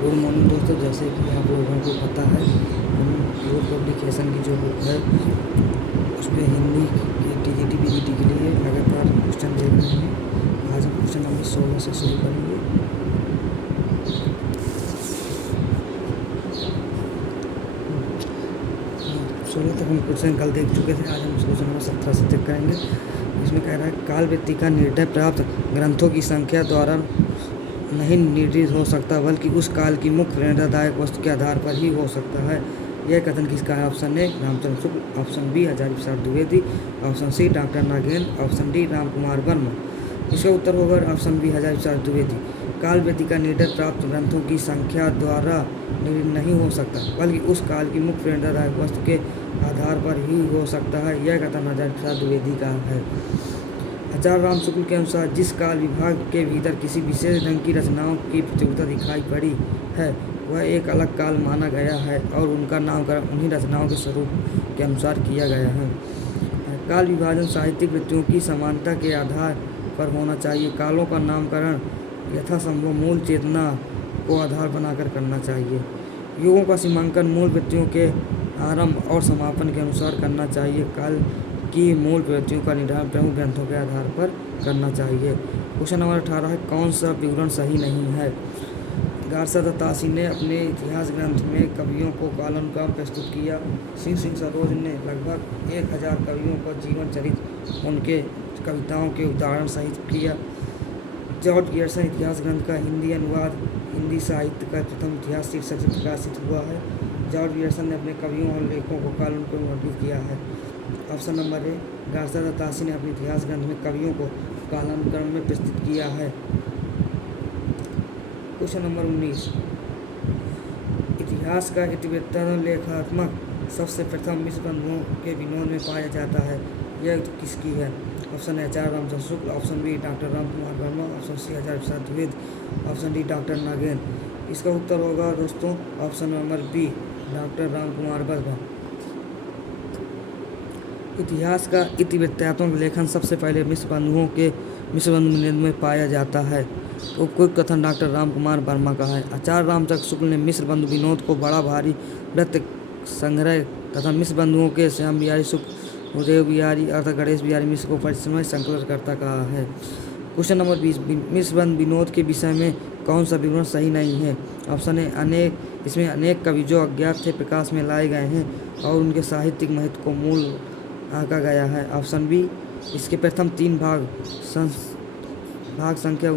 Good morning दोस्तों, जैसे कि आप लोगों को पता है हम प्योर पब्लिकेशन की जो बुक है उस पर हिंदी की टीजीटी पीजीटी के लिए लगातार क्वेश्चन देख रहे हैं। आज हम क्वेश्चन नंबर 16 से शुरू करेंगे। 16 तक हम क्वेश्चन कल देख चुके थे। आज हम क्वेश्चन नंबर 17 से चेक करेंगे। इसमें कह रहा है काल व्यक्ति का निर्णय प्राप्त ग्रंथों की संख्या द्वारा नहीं निर्धारित हो सकता, बल्कि उस काल की मुख्य प्रेरणादायक वस्तु के आधार पर ही हो सकता है। यह कथन किसका है? Option A Ramchandra Shukla, option B Hazari Prasad Dwivedi, option C doctor Nagendra, option D Ram Kumar Verma. इसका उत्तर होगा ऑप्शन बी हजारी प्रसाद द्विवेदी। काल व्यक्ति का निर्णय प्राप्त ग्रंथों की संख्या द्वारा नहीं हो सकता, बल्कि उस काल की मुख्य प्रेरणादायक वस्तु के आधार पर ही हो सकता है। यह कथन हजारी प्रसाद द्विवेदी का है। आचार्य राम शुक्ल के अनुसार जिस काल विभाग के भीतर किसी विशेष ढंग की रचनाओं की प्रतियोगिता दिखाई पड़ी है वह एक अलग काल माना गया है और उनका नामकरण उन्हीं रचनाओं के स्वरूप के अनुसार किया गया है। काल विभाजन साहित्यिक वृत्तियों की समानता के आधार पर होना चाहिए। कालों का नामकरण यथासंभव मूल चेतना को आधार बनाकर करना चाहिए। युगों का सीमांकन मूल वृत्तियों के आरंभ और समापन के अनुसार करना चाहिए। काल की मूल प्रवृत्तियों का निर्धारण प्रमुख ग्रंथों के आधार पर करना चाहिए। क्वेश्चन नंबर 18 है कौन सा विवरण सही नहीं है? गारसा दत्तासी ने अपने इतिहास ग्रंथ में कवियों को कालानुक्रम प्रस्तुत किया। सिंह सरोज ने लगभग 1000 कवियों का जीवन चरित्र उनके कविताओं के उदाहरण सहित किया। जॉर्ज गियर्सन इतिहास ग्रंथ का हिंदी अनुवाद हिंदी साहित्य का प्रथम इतिहास शीर्षक से प्रकाशित हुआ है। जॉर्ज गियर्सन ने अपने कवियों और लेखों को कालानुक्रम वर्णित किया है। ऑप्शन नंबर ए गारसा दत्तासी ने अपने इतिहास ग्रंथ में कवियों को कालानुक्रम में प्रस्तुत किया है। क्वेश्चन नंबर 19 इतिहास का इतिवृत्त लेखात्मक सबसे प्रथम मिश्र बंधुओं के विनोद में पाया जाता है। यह किसकी है? Option A Acharya Ramchandra Shukla, option B doctor Ram Kumar Verma, option C Hazari Prasad Dwivedi, option D doctor Nagendra. इसका उत्तर होगा दोस्तों option number B doctor Ram Kumar Verma. इतिहास का इतिवृत्तात्मक लेखन सबसे पहले मिश्र बंधु विनोद में पाया जाता है। उपयुक्त कथन डॉक्टर राम कुमार वर्मा का है। आचार्य रामचंद्र शुक्ल ने मिश्र बंधु विनोद को बड़ा भारी वृत्त संग्रह तथा मिश्र बंधुओं के श्याम बिहारी शुक्ल, उदय बिहारी अर्थात गणेश बिहारी मिश्र को परिश्रमय संकलनकर्ता कहा है। क्वेश्चन नंबर 20 मिश्र बंधु विनोद के विषय में कौन सा विवरण सही नहीं है? ऑप्शन ए इसमें अनेक कवि जो अज्ञात थे प्रकाश में लाए गए हैं और उनके साहित्यिक महत्व को मूल आंका गया है। ऑप्शन बी इसके प्रथम 3 भाग संख्या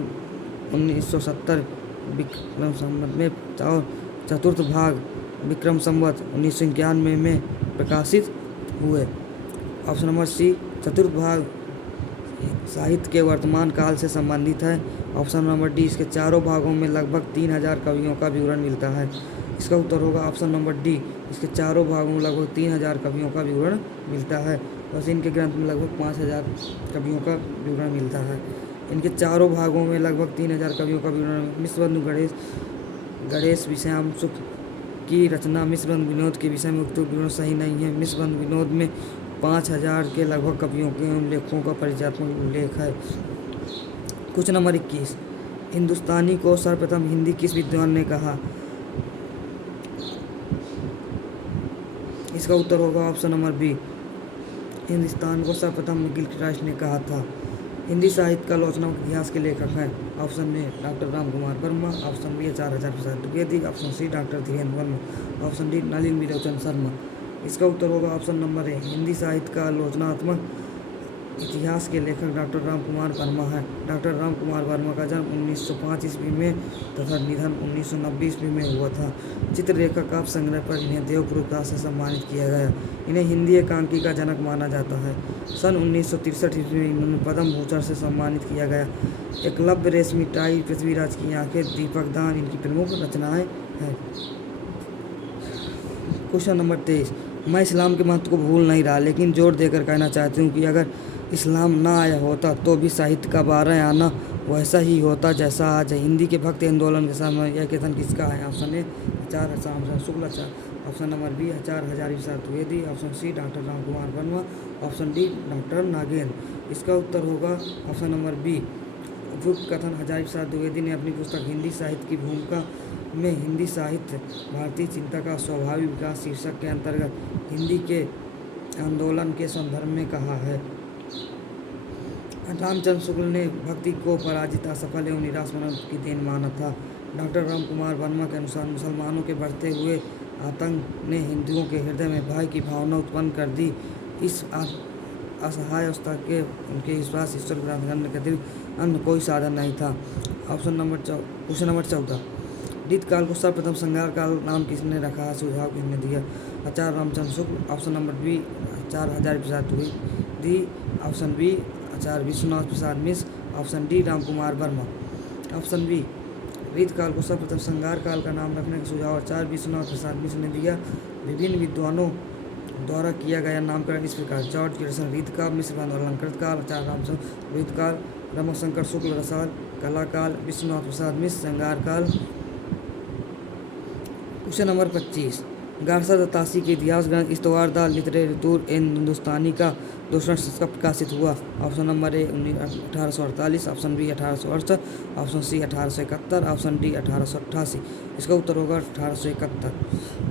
1970 विक्रम संवत में और चतुर्थ भाग विक्रम संवत 1991 में प्रकाशित हुए। ऑप्शन नंबर सी चतुर्थ भाग साहित्य के वर्तमान काल से संबंधित है। ऑप्शन नंबर डी इसके चारों भागों में लगभग 3000 कवियों का विवरण मिलता है। इसका उत्तर होगा ऑप्शन नंबर डी इसके चारों भागों में लगभग 3000 कवियों का विवरण मिलता है। वैसे इनके ग्रंथ में लगभग 5000 कवियों का विवरण मिलता है। इनके चारों भागों में लगभग 3000 कवियों का विवरण। मिश्र बंधु गणेश विश्याम शुक्ल की रचना मिश्र बंधु विनोद के विषय में उक्त विवरण सही नहीं है। मिश्र बंधु विनोद में 5000 के लगभग कवियों के लेखों का परिचयात्मक उल्लेख है। क्वेश्चन नंबर 21 हिंदुस्तानी को सर्वप्रथम हिंदी किस विद्वान ने कहा? इसका उत्तर होगा ऑप्शन नंबर बी हिंदुस्तान को सर्वप्रथम गिलक्राइस्ट ने कहा था। हिंदी साहित्य का आलोचनात्मक इतिहास के लेखक हैं। Option A doctor Ram Kumar Verma, option B Acharya Hazari Prasad Dwivedi, option C doctor Dhirendra Verma, option D Nalin Vilochan Sharma. इसका उत्तर होगा ऑप्शन नंबर ए हिंदी साहित्य का आलोचनात्मक इतिहास के लेखक डॉक्टर राम कुमार वर्मा है। डॉक्टर राम कुमार वर्मा का जन्म 1905 ईस्वी में तथा निधन 1990 ईस्वी में हुआ था। चित्ररेखा काव्य संग्रह पर इन्हें देव पुरस्कार से सम्मानित किया गया। इन्हें हिंदी एकांकी का जनक माना जाता है। सन 1963 ईस्वी में इन्होंने पद्म भूषण से सम्मानित किया गया। एकलव्य, रेशमी टाई, पृथ्वीराज की आंखें, दीपक दान इनकी प्रमुख रचनाएं हैं। क्वेश्चन नंबर 23 मैं इस्लाम के महत्व को भूल नहीं रहा, लेकिन जोर देकर कहना चाहती हूँ कि अगर इस्लाम ना आया होता तो भी साहित्य का 12 आना वैसा ही होता जैसा आज है। हिंदी के भक्ति आंदोलन के समय यह कथन किसका है? Option A Acharya Ramchandra Shukla, option number B Acharya Hazari Prasad Dwivedi, option C doctor Ram Kumar Verma, option D doctor Nagendra. इसका उत्तर होगा ऑप्शन नंबर बी उपयुक्त कथन हजारी प्रसाद द्विवेदी ने अपनी पुस्तक हिंदी साहित्य की भूमिका में हिंदी साहित्य भारतीय चिंता का स्वाभाविक विकास शीर्षक के अंतर्गत हिंदी के आंदोलन के संदर्भ में कहा है। रामचंद्र शुक्ल ने भक्ति को पराजित, असफल एवं निराश मनुष्य की देन माना था। डॉक्टर राम कुमार वर्मा के अनुसार मुसलमानों के बढ़ते हुए आतंक ने हिंदुओं के हृदय में भय की भावना उत्पन्न कर दी। इस असहाय अवस्था के उनके विश्वास ईश्वर को प्राप्त करने के अतिरिक्त अन्य कोई साधन नहीं था। क्वेश्चन नंबर 14, रीत काल को सर्वप्रथम संहार काल नाम किसने रखा है? सुझाव किसने दिया? Acharya Ramchandra Shukla. Option number B Acharya Hazari Prasad Dwivedi. Option B Acharya Vishwanath Prasad Mishra. Option D Ram Kumar Verma. Option B, रीत काल को सर्वप्रथम संहार काल का नाम रखने का सुझाव आचार्य विश्वनाथ प्रसाद मिश्र ने दिया। विभिन्न विद्वानों द्वारा किया गया नामकरण इस प्रकार: जॉर्ज गिब्सन रीत काल, मिश्र अलंकृत काल, आचार्य रामचंद्र रीत काल, रमाशंकर शुक्ल रसाल कला काल, विश्वनाथ प्रसाद मिश्र संहार काल। क्वेश्चन नंबर 25, गारसा दत्तासी के इतिहास ग्रंथ इस्तवार द लिटरेतुर इन हिंदुस्तानी का दूसरा संस्करण प्रकाशित हुआ। Option number A 1848, option B 1868, option C 1871, option D 1888। इसका उत्तर होगा 1871।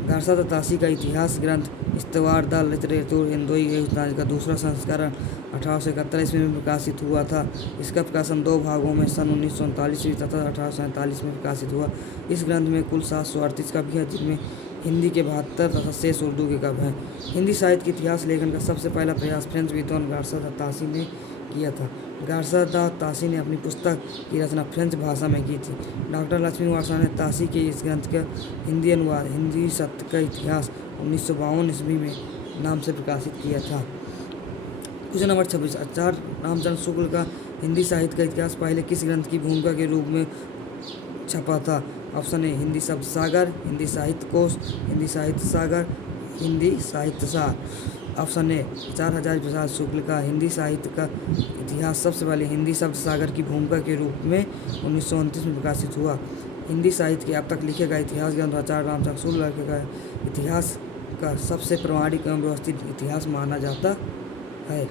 गारसा दत्तासी का इतिहास ग्रंथ इस्तवार द लिटरेतुर हिंदुस्तानी का दूसरा संस्करण 1871 ईस्वी में प्रकाशित हुआ था। इसका प्रकाशन 2 भागों में सन 1939 तथा 1847 में प्रकाशित हुआ। इस ग्रंथ में कुल 738 काव्य हैं, जिनमें हिंदी के 72 तथा शेष उर्दू के काव्य हैं। हिंदी साहित्य के इतिहास लेखन का सबसे पहला प्रयास फ्रेंच विद्वान गारसा दत्तासी ने किया था। गारसा दत्तासी ने अपनी पुस्तक की रचना फ्रेंच भाषा में की थी। डॉक्टर लक्ष्मी वारसा ने तासी के इस ग्रंथ का हिंदी अनुवाद हिंदी सत्य का इतिहास 1952 ईस्वी में नाम से प्रकाशित किया था। क्वेश्चन नंबर 26, आचार्य रामचंद्र शुक्ल का हिंदी साहित्य का इतिहास पहले किस ग्रंथ की भूमिका के रूप में छपा था? ऑप्शन ए हिंदी शब्द सागर, हिंदी साहित्य कोश, हिंदी साहित्य सागर, हिंदी साहित्य सार। ऑप्शन ए आचार्य हजारी प्रसाद शुक्ल का हिंदी साहित्य का इतिहास सबसे पहले हिंदी शब्द सागर की भूमिका के रूप में 1929 में प्रकाशित हुआ। हिंदी साहित्य के अब तक लिखे गए इतिहास ग्रंथ आचार्य रामचंद्र शुक्ल का इतिहास का सबसे प्रामाणिक एवं व्यवस्थित इतिहास माना जाता है।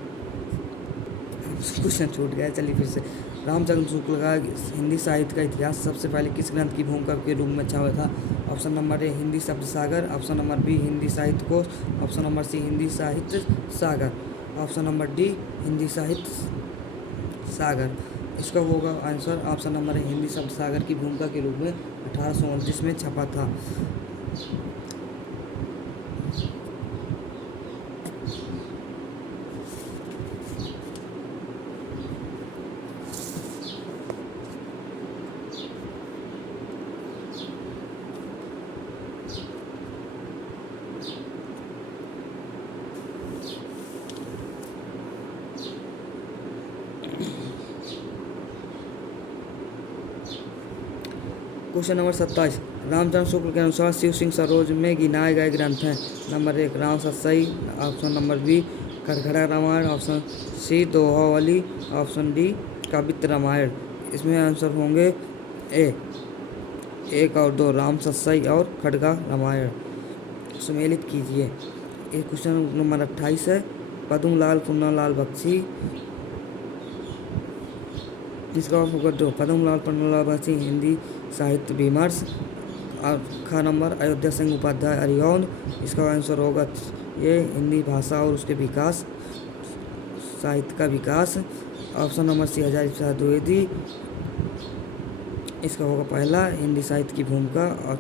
क्वेश्चन छूट गया, चलिए फिर से। रामचंद्र शुक्ल का हिंदी साहित्य का इतिहास सबसे पहले किस ग्रंथ की भूमिका के रूप में छपा था? ऑप्शन नंबर ए हिंदी शब्द सागर, ऑप्शन नंबर बी हिंदी साहित्य कोश, ऑप्शन नंबर सी हिंदी साहित्य सागर, ऑप्शन नंबर डी हिंदी साहित्य सागर। इसका होगा आंसर ऑप्शन नंबर ए हिंदी शब्द सागर की भूमिका के रूप में 1829 में छपा था। क्वेश्चन नंबर 27, रामचंद्र शुक्ल के अनुसार शिव सिंह सरोज में गिनाए गए ग्रंथ हैं। Number 1 Ram Satsai, option number B खड़खड़ा Ramayan, option C Dohavali, option D Kavya Ramayan. इसमें आंसर होंगे ए 1 और 2 राम सतसई और खड़गा रामायण। सुमेलित कीजिए। ये क्वेश्चन नंबर 28 है, पद्मलाल पुन्नालाल बख्शी। इसका होगा 2 पद्मलाल पुन्नालाल बख्शी हिंदी साहित्य विमर्श। और खा नंबर अयोध्या सिंह उपाध्याय अरियौन। इसका आंसर होगा ये हिंदी भाषा और उसके विकास, साहित्य का विकास। ऑप्शन नंबर सी हजारी प्रसाद द्विवेदी। इसका होगा पहला हिंदी साहित्य की भूमिका। और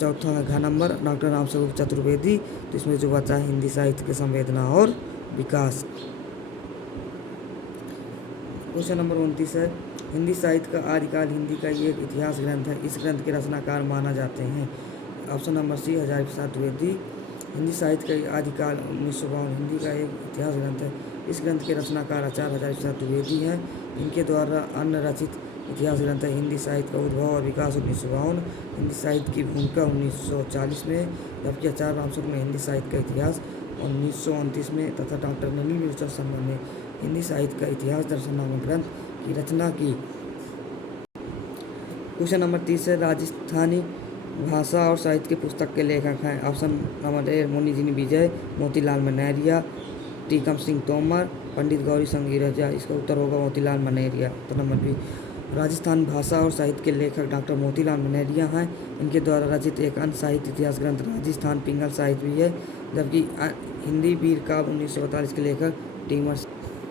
चौथा घ नंबर डॉक्टर रामस्वरूप चतुर्वेदी। तो इसमें जो बचा है हिंदी साहित्य की संवेदना और विकास। क्वेश्चन नंबर 29 है, हिंदी साहित्य का आदिकाल हिंदी का ये एक इतिहास ग्रंथ है। इस ग्रंथ के रचनाकार माना जाते हैं। ऑप्शन नंबर सी हजारी प्रसाद द्विवेदी। हिंदी साहित्य का आदिकाल 1952 हिंदी का एक इतिहास ग्रंथ है। इस ग्रंथ के रचनाकार आचार्य हजारी प्रसाद द्विवेदी हैं। इनके द्वारा अन्य रचित इतिहास ग्रंथ है हिंदी साहित्य का उद्भव और विकास 1952, हिंदी साहित्य की भूमिका 1940 में, जबकि आचार्य रामस्वरूप ने हिंदी साहित्य का इतिहास 1929 में तथा डॉक्टर नलिनी विलोचन शर्मा ने हिंदी साहित्य का इतिहास दर्शन नामक ग्रंथ की रचना की। क्वेश्चन नंबर 30 है, राजस्थानी भाषा और साहित्य की पुस्तक के लेखक हैं। ऑप्शन नंबर ए मुनिजिनी विजय, मोतीलाल मनेरिया, टीकम सिंह तोमर, पंडित गौरी संगीरजा। इसका उत्तर होगा मोतीलाल मनेरिया। तो नंबर बी। राजस्थान भाषा और साहित्य के लेखक डॉक्टर मोतीलाल मनेरिया हैं। इनके द्वारा रचित एक अन्य साहित्य इतिहास ग्रंथ राजस्थान पिंगल साहित्य भी है। जबकि हिंदी वीर काव्य 1942 के लेखक टीमर।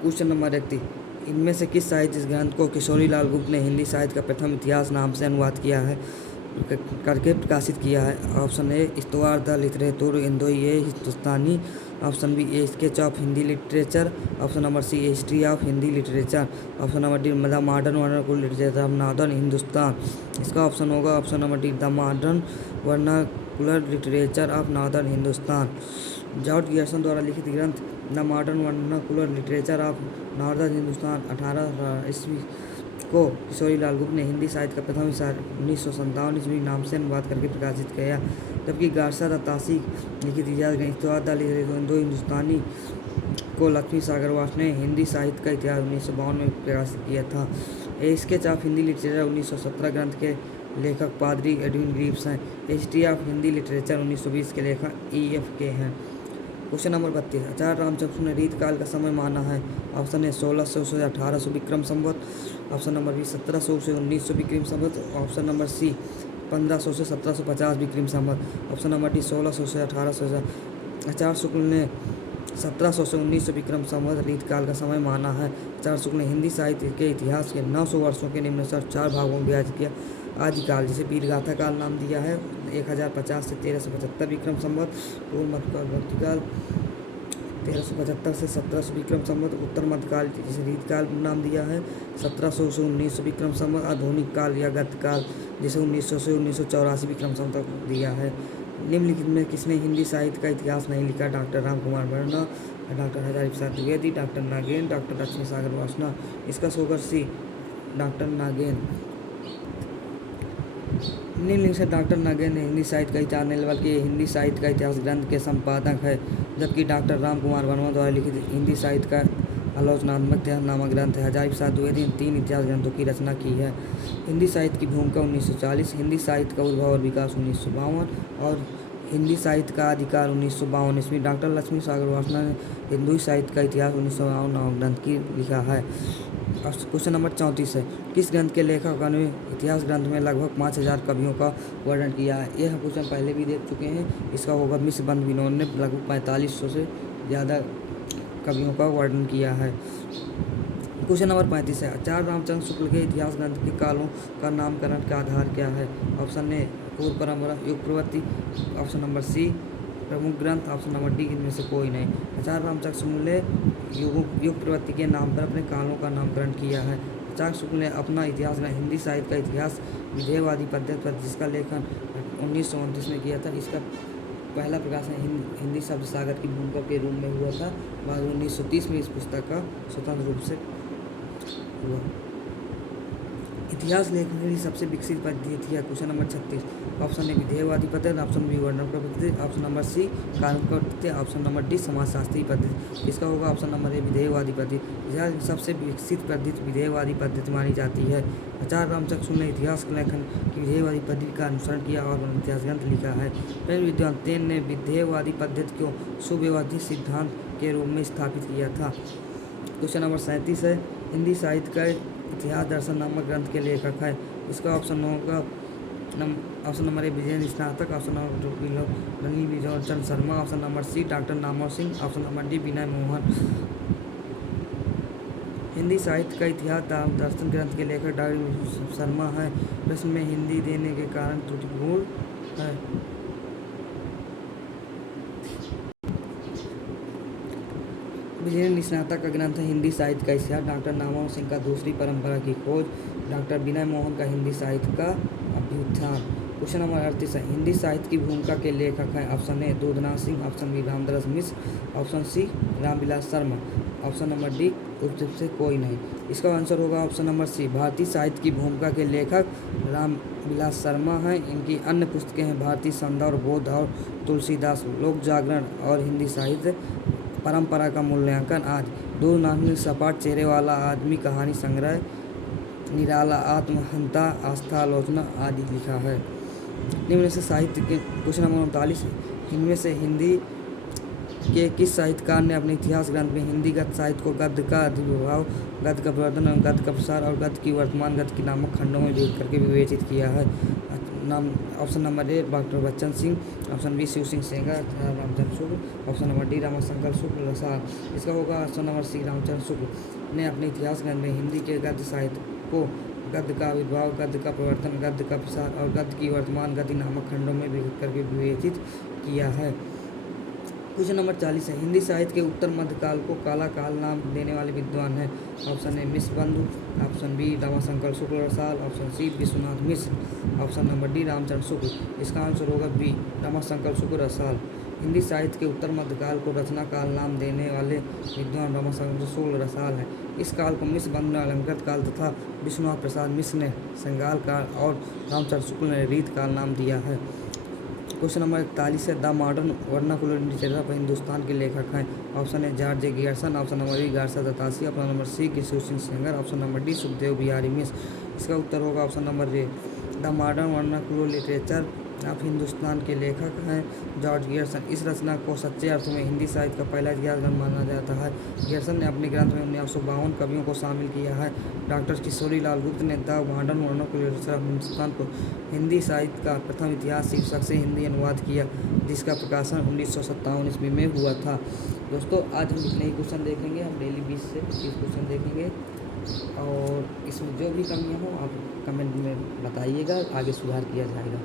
क्वेश्चन नंबर 31, इनमें से किस साहित्य ग्रंथ को किशोरी लाल गुप्त ने हिंदी साहित्य का प्रथम इतिहास नाम से अनुवाद किया है करके प्रकाशित किया है? ऑप्शन ए इस्तवार द लिटरेचर इंदोई ए Hindustani, option B a sketch of Hindi literature, option number C a history of Hindi literature, option number D the modern vernacular literature of northern Hindustan. इसका ऑप्शन होगा option number D the modern vernacular literature of northern Hindustan. George Grierson द्वारा लिखित ग्रंथ the modern vernacular literature of northern Hindustan 18 ईस्वी को किशोरी लाल गुप्त ने हिंदी साहित्य का प्रथम 1957 ईस्वी नाम से अनुवाद करके प्रकाशित किया। जबकि गारसा द तासीक लिखित इतिहास ग्रंथ दो हिंदुस्तानी को लक्ष्मी सागर वास ने हिंदी साहित्य का इतिहास 1952 में प्रकाशित किया था। ए स्केच ऑफ हिंदी लिटरेचर 1917 ग्रंथ के लेखक पादरी एडविन ग्रीव्स हैं। हिस्ट्री ऑफ हिंदी लिटरेचर 1920 के लेखक EF के हैं। क्वेश्चन नंबर 32, आचार्य रामचंद्र ने रीत काल का समय माना है? ऑप्शन ए 1600 से 1800 Vikram Samvat, option number B 1700 से 1900 विक्रम संवत, ऑप्शन नंबर सी 1500 से 1750 Vikram Samvat, option number D 1600 से 1800। आचार्य शुक्ल ने 1700 से 1900 विक्रम संवत रीत काल का समय माना है। आचार्य शुक्ल ने हिंदी साहित्य के इतिहास के 900 वर्षों के निम्नलिखित 4 भागों में विभाजित किया। आदिकाल जिसे वीरगाथा काल नाम दिया है 1050 से 1375 विक्रम संवत, पूर्व मध्यकाल भक्तिकाल 1375 से 1700 विक्रम संवत, उत्तर मध्यकाल जिसे रीतकाल नाम दिया है 1700 से 1900 विक्रम संवत, आधुनिक काल या गतकाल जिसे 1900 से 1984 विक्रम संवत दिया है। निम्नलिखित में किसने हिंदी साहित्य का इतिहास नहीं लिखा? Doctor Ram Kumar Verma, doctor Hazari Prasad Dwivedi, doctor Nagen, doctor Lakshmi सागर वासना। इसका होगा सी डॉक्टर नागेन। निम्नलिखित से डॉक्टर नागेन ने हिंदी साहित्य का इतिहास नहीं, बल्कि हिंदी साहित्य का इतिहास ग्रंथ के संपादक है। जबकि डॉक्टर राम कुमार वर्मा द्वारा लिखित हिंदी साहित्य का आलोचनात्मक इतिहास नामक ग्रंथ है। हजारी प्रसाद द्विवेदी ने 3 इतिहास ग्रंथों की रचना की है। हिंदी साहित्य की भूमिका 1940, हिंदी साहित्य का उद्भव और विकास 1952 और हिंदी साहित्य का अधिकार 1952 ईस्वी। डॉक्टर लक्ष्मी सागर वासना ने हिंदी साहित्य का इतिहास 1952 नामक ग्रंथ की लिखा है। क्वेश्चन नंबर 34 है, किस ग्रंथ के लेखक ने इतिहास ग्रंथ में लगभग 5000 कवियों का वर्णन किया है? यह हम क्वेश्चन पहले भी देख चुके हैं। इसका होगा मिश्र बंध विनोद ने लगभग 4500 से ज़्यादा कवियों का वर्णन किया है। क्वेश्चन नंबर 35 है, आचार्य रामचंद्र शुक्ल के इतिहास ग्रंथ के कालों का नामकरण का आधार क्या है? ऑप्शन ए पूर्व परंपरा, युग प्रवृत्ति, ऑप्शन नंबर सी प्रमुख ग्रंथ, ऑप्शन नंबर डी इनमें से कोई नहीं। आचार्य रामचंद्र शुक्ल ने युग प्रवृत्ति के नाम पर अपने कालों का नामकरण किया है। आचार्य शुक्ल ने अपना इतिहास ग्रंथ हिंदी साहित्य का इतिहास विधेयवादी पद्धति पर, जिसका लेखन 1929 में किया था। इसका पहला प्रकाशन हिंदी शब्द सागर की भूमिका के रूप में हुआ था। बाद 1930 में इस पुस्तक का स्वतंत्र रूप से हुआ। इतिहास लेखन की सबसे विकसित पद्धति है। क्वेश्चन नंबर 36, ऑप्शन ए विधेयवादी पद्धति, ऑप्शन बी वर्णन पद्धति, ऑप्शन नंबर सी कानून पद्धति, ऑप्शन नंबर डी समाजशास्त्री पद्धति। इसका होगा ऑप्शन नंबर ए विधेयवादी पद्धति। इतिहास की सबसे विकसित पद्धति विधेयवादी पद्धति मानी जाती है। आचार्य रामचंद्र शुक्ल ने इतिहास लेखन की विधेयवादी पद्धति का अनुसरण किया और इतिहास ग्रंथ लिखा है। फिर विद्वान तेन ने विधेयवादी पद्धति को सुव्यवस्थित सिद्धांत के रूप में स्थापित किया था। क्वेश्चन नंबर 37 है, हिंदी साहित्य का इतिहास दर्शन नामक ग्रंथ के लेखक है। इसका ऑप्शन होगा option number A Vijay Snatak, option number रनी Vijay Chandra Sharma, option number C doctor Namvar Singh, option number D Vinay Mohan. Hindi साहित्य का इतिहास दर्शन ग्रंथ के लेखक डॉक्टर शर्मा है। प्रश्न में हिंदी देने के कारण त्रुटिपूर्ण है। विजय स्नातक का ग्रंथ है हिंदी साहित्य का इतिहास। डॉक्टर नामवर सिंह का दूसरी परंपरा की खोज, डॉक्टर विनय मोहन का हिंदी साहित्य का अभ्युत्थान। क्वेश्चन नंबर 38 है, हिंदी साहित्य की भूमिका के लेखक हैं। Option A Doodhnath Singh, option B Ramdas Mishra, option C Ramvilas Sharma, option number D उपयुक्त से कोई नहीं। इसका आंसर होगा ऑप्शन नंबर सी। भारतीय साहित्य की भूमिका के लेखक रामविलास शर्मा हैं। इनकी अन्य पुस्तकें हैं भारतीय संदर्भ, बोध और तुलसीदास, लोक जागरण और हिंदी साहित्य परंपरा का मूल्यांकन आदि। दूधनाथ मिश्र सपाट चेहरे वाला आदमी, कहानी संग्रह, निराला, आत्महंता, आस्था आलोचना आदि लिखा है। निम्न से साहित्य के क्वेश्चन नंबर 39, इनमें से हिंदी के किस साहित्यकार ने अपने इतिहास ग्रंथ में हिंदी गद्य साहित्य को गद्य का अधिविभाव, गद्य का प्रवर्तन एवं गद्य का प्रसार और गद्य की वर्तमान गद्य की नामक खंडों में विभक्त करके विवेचित किया है? नाम option number A doctor Bachchan Singh, option B Shiv Singh Sengar, Ramchandra Shukla, option number D Ramashankar Shukla Rasal. इसका होगा option number C Ramchandra Shukla ने अपने इतिहास ग्रंथ में हिंदी के गद्य साहित्य को गद्य का आविर्भाव, गद्य का प्रवर्तन, गद्य का प्रसार और गद्य की वर्तमान गद्य नामक खंडों में विभक्त करके विवेचित किया है। क्वेश्चन नंबर 40 है, हिंदी साहित्य के उत्तर मध्यकाल को काला काल नाम देने वाले विद्वान हैं? Option A Mishrabandhu, option B Ramashankar Shukla Rasal, option C Vishwanath Mishra, option number D Ramchandra Shukla. इसका आंसर होगा बी रामाशंकर शुक्ल रसाल। हिंदी साहित्य के उत्तर मध्यकाल को रचना काल नाम देने वाले विद्वान रामाशंकर शुक्ल रसाल हैं। इस काल को मिश्रबंधु ने अलंकृत काल तथा विश्वनाथ प्रसाद मिश्र ने श्रृंगार काल और रामचंद्र शुक्ल ने रीत काल नाम दिया है। क्वेश्चन नंबर 41 है, द मॉडर्न वर्नाकुलर लिटरेचर पर हिंदुस्तान के लेखक हैं? Option A George Grierson, option number B Garcin de Tassy, option number C Shiv Singh Sengar, option number D Sukhdev Bihari Mishra. इसका उत्तर होगा option number A the modern vernacular literature of Hindustan के लेखक हैं जॉर्ज गियर्सन। इस रचना को सच्चे अर्थों में हिंदी साहित्य का पहला इतिहास ग्रंथ माना जाता है। गियर्सन ने अपने ग्रंथ में 1952 कवियों को शामिल किया है। डॉक्टर किशोरी लाल गुप्त ने the modern vernacular literature of Hindustan को हिंदी साहित्य का प्रथम इतिहास शीर्षक से हिंदी अनुवाद किया, जिसका प्रकाशन 1957 ईस्वी में हुआ था। दोस्तों आज हम इतने ही क्वेश्चन देखेंगे, हम डेली 20 से 25 क्वेश्चन देखेंगे और इसमें जो भी कमियां हो आप कमेंट में बताइएगा, आगे सुधार किया जाएगा।